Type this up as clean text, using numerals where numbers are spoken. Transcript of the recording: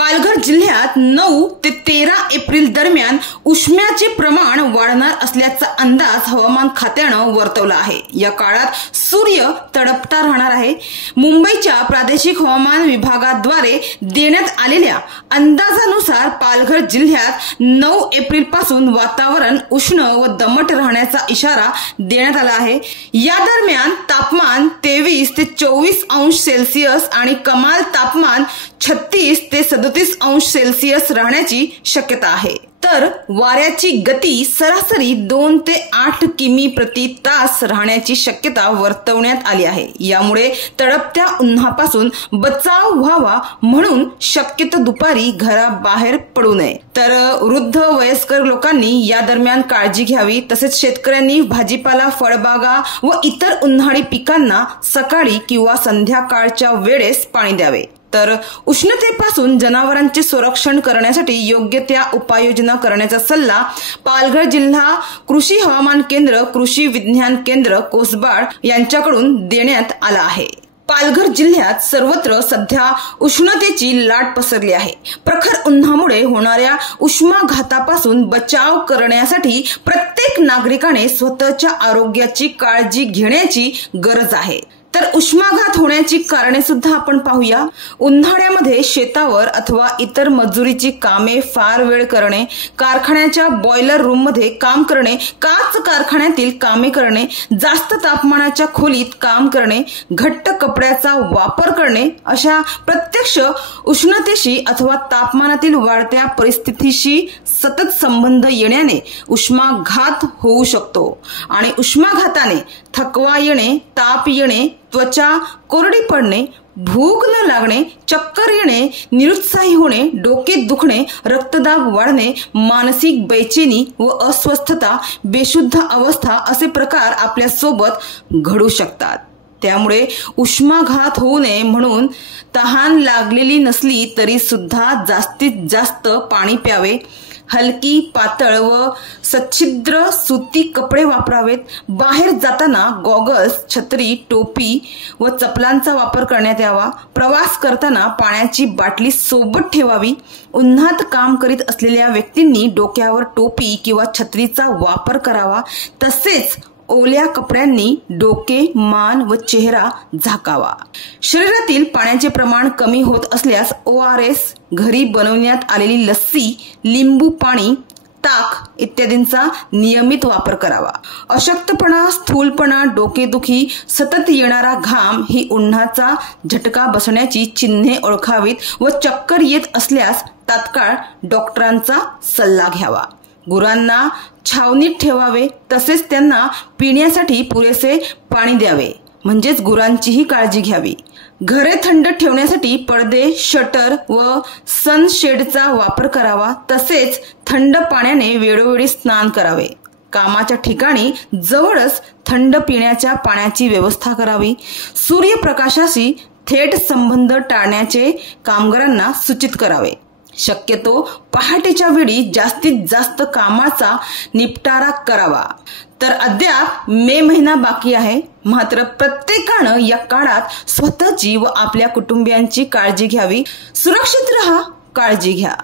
पालघर जिल्ह्यात 9 ते 13 एप्रिल दरम्यान उष्म्याचे प्रमाण वाढणार असल्याचा अंदाज हवामान खात्यानं वर्तवला आहे। या काळात सूर्य तडपता राहणार आहे। मुंबईच्या प्रादेशिक हवामान विभागाद्वारे देण्यात आलेल्या अंदाजानुसार पालघर जिल्ह्यात 9 एप्रिल पासून वातावरण उष्ण व दमट राहण्याचा इशारा देण्यात आला आहे। या दरम्यान तापमान 23 ते 24 अंश सेल्सिअस आणि कमाल तापमान 36 ते 37 अंश सेल्सिअस राहण्याची शक्यता आहे। तर वाऱ्याची गती सरासरी 2 ते 8 किमी प्रति तास राहण्याची शक्यता वर्तवण्यात आली आहे। यामुळे तडपत्या उन्हापासून बचाव व्हावा म्हणून शक्यतो दुपारी घराबाहेर पडू नये। तर वृद्ध वयस्कर लोकांनी या दरम्यान काळजी घ्यावी। तसेच शेतकऱ्यांनी भाजीपाला, फळबागा व इतर उन्हाळी पिकांना सकाळी किंवा संध्याकाळच्या वेळेस पाणी द्यावे। तर उष्णतेपासून जनावरांचे संरक्षण करण्यासाठी योग्य त्या उपाययोजना करण्याचा सल्ला पालघर जिल्हा कृषी हवामान केंद्र, कृषी विज्ञान केंद्र कोसबाड यांच्याकडून देण्यात आला आहे। पालघर जिल्ह्यात सर्वत्र सध्या उष्णतेची लाट पसरली आहे। प्रखर उन्हामुळे होणाऱ्या उष्माघातापासून बचाव करण्यासाठी प्रत्येक नागरिकाने स्वतःच्या आरोग्याची काळजी घेण्याची गरज आहे। तर उष्माघात होण्याची कारणे सुद्धा आपण पाहूया। उन्हाळ्यामध्ये शेतावर अथवा इतर मजुरीची कामे फार वेळ करणे, कारखान्याच्या बॉयलर रूम मध्ये काम करणे, काच कारखान्यातील कामे करणे, जास्त तापमानाच्या खोलीत काम करणे, घट्ट कपड्याचा वापर करणे, अशा प्रत्यक्ष उष्णतेशी अथवा तापमानातील वाढत्या परिस्थितीशी सतत संबंध येण्याने उष्माघात होऊ शकतो। आणि उष्माघाताने थकवा येणे, ताप येणे, त्वचा कोरडी पडणे, भूक न लागणे, चक्कर येणे, निरुत्साही होणे, डोके दुखणे, रक्तदाब वाढणे, मानसिक बेचैनी व अस्वस्थता, बेशुद्ध अवस्था असे प्रकार आपल्या सोबत घडू शकतात। त्यामुळे उष्माघात होऊ नये म्हणून तहान लागलेली नसली तरी सुद्धा जास्तीत जास्त पाणी प्यावे। हलकी, पातळ व सच्छिद्र सुती कपडे वापरावेत। बाहेर जाताना गॉगल्स, छत्री, टोपी व चपलांचा वापर करण्यात यावा। प्रवास करताना पाण्याची बाटली सोबत ठेवावी। उन्हात काम करीत असलेल्या व्यक्तींनी डोक्यावर टोपी किंवा छत्रीचा वापर करावा। तसेच ओल्या कपड्यांनी डोके, मान व चेहरा झाकावा। शरीरातील पाण्याचे प्रमाण कमी होत असल्यास ORS, घरी बनवण्यात आलेली लस्सी, लिंबू पाणी, ताक इत्यादींचा नियमित वापर करावा। अशक्तपणा, स्थूलपणा, डोकेदुखी, सतत येणारा घाम ही उन्हाचा झटका बसण्याची चिन्हे ओळखावीत व चक्कर येत असल्यास तात्काळ डॉक्टरांचा सल्ला घ्यावा। गुरांना छावणीत ठेवावे। तसेच त्यांना पिण्यासाठी पुरेसे पाणी द्यावे, म्हणजेच गुरांचीही काळजी घ्यावी। घरे थंड ठेवण्यासाठी पडदे, शटर व सनशेडचा वापर करावा। तसेच थंड पाण्याने वेळोवेळी स्नान करावे। कामाच्या ठिकाणी जवळच थंड पिण्याच्या पाण्याची व्यवस्था करावी। सूर्यप्रकाशाशी थेट संबंध टाळण्याचे कामगारांना सूचित करावे। शक्यतो पहाटेच्या वेळी जास्तीत जास्त कामाचा निपटारा करावा। तर अद्याप मे महिना बाकी आहे, मात्र प्रत्येकानं या काळात स्वतःची व आपल्या कुटुंबियांची काळजी घ्यावी। सुरक्षित रहा, काळजी घ्या।